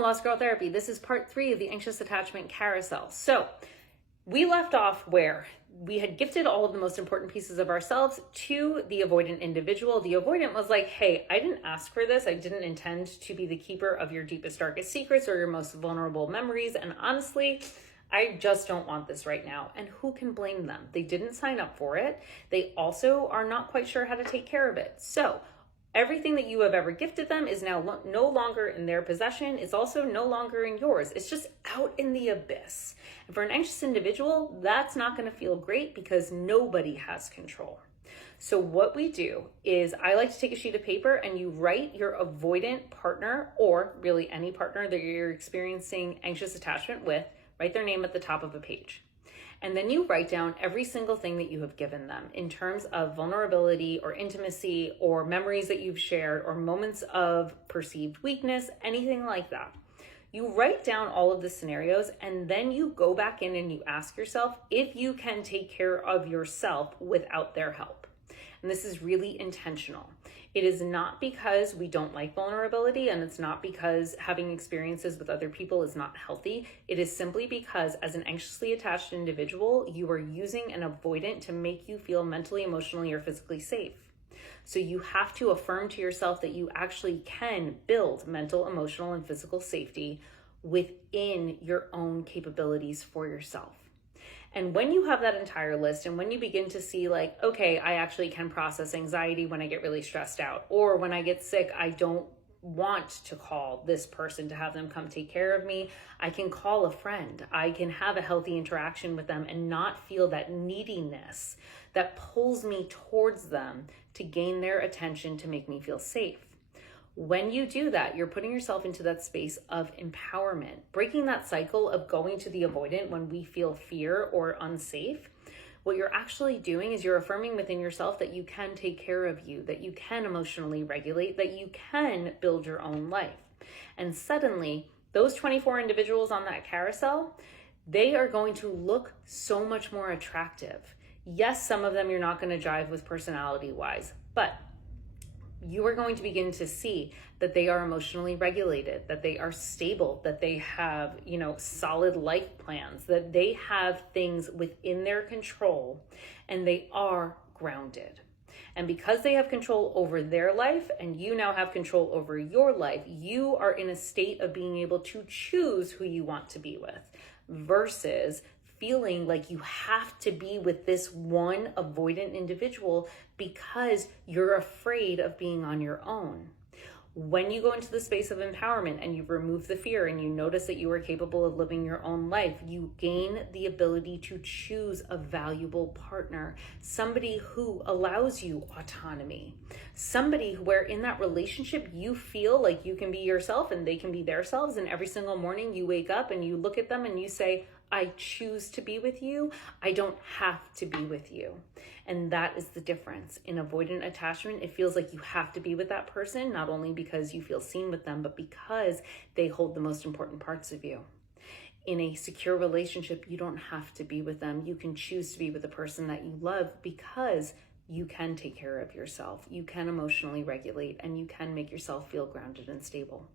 Lost Girl Therapy. This is part 3 of the anxious attachment carousel. So we left off where we had gifted all of the most important pieces of ourselves to the avoidant individual. The avoidant was like, hey, I didn't ask for this. I didn't intend to be the keeper of your deepest, darkest secrets or your most vulnerable memories. And honestly, I just don't want this right now. And who can blame them? They didn't sign up for it. They also are not quite sure how to take care of it. So everything that you have ever gifted them is now no longer in their possession. It's also no longer in yours. It's just out in the abyss. And for an anxious individual, that's not going to feel great because nobody has control. So what we do is I like to take a sheet of paper and you write your avoidant partner, or really any partner that you're experiencing anxious attachment with, write their name at the top of a page. And then you write down every single thing that you have given them in terms of vulnerability or intimacy or memories that you've shared or moments of perceived weakness, anything like that. You write down all of the scenarios and then you go back in and you ask yourself if you can take care of yourself without their help. And this is really intentional. It is not because we don't like vulnerability, and it's not because having experiences with other people is not healthy. It is simply because as an anxiously attached individual, you are using an avoidant to make you feel mentally, emotionally, or physically safe. So you have to affirm to yourself that you actually can build mental, emotional, and physical safety within your own capabilities for yourself. And when you have that entire list and when you begin to see like, okay, I actually can process anxiety when I get really stressed out, or when I get sick, I don't want to call this person to have them come take care of me. I can call a friend. I can have a healthy interaction with them and not feel that neediness that pulls me towards them to gain their attention to make me feel safe. When you do that, you're putting yourself into that space of empowerment, breaking that cycle of going to the avoidant when we feel fear or unsafe. What you're actually doing is you're affirming within yourself that you can take care of you, that you can emotionally regulate, that you can build your own life. And suddenly, those 24 individuals on that carousel, they are going to look so much more attractive. Yes, some of them you're not going to jive with personality-wise, but you are going to begin to see that they are emotionally regulated, that they are stable, that they have, solid life plans, that they have things within their control, and they are grounded. And because they have control over their life and you now have control over your life, you are in a state of being able to choose who you want to be with versus feeling like you have to be with this one avoidant individual because you're afraid of being on your own. When you go into the space of empowerment and you remove the fear and you notice that you are capable of living your own life, you gain the ability to choose a valuable partner, somebody who allows you autonomy, somebody where in that relationship you feel like you can be yourself and they can be themselves, and every single morning you wake up and you look at them and you say, I choose to be with you. I don't have to be with you. And that is the difference. In avoidant attachment, it feels like you have to be with that person, not only because you feel seen with them, but because they hold the most important parts of you. In a secure relationship, you don't have to be with them. You can choose to be with the person that you love because you can take care of yourself. You can emotionally regulate and you can make yourself feel grounded and stable.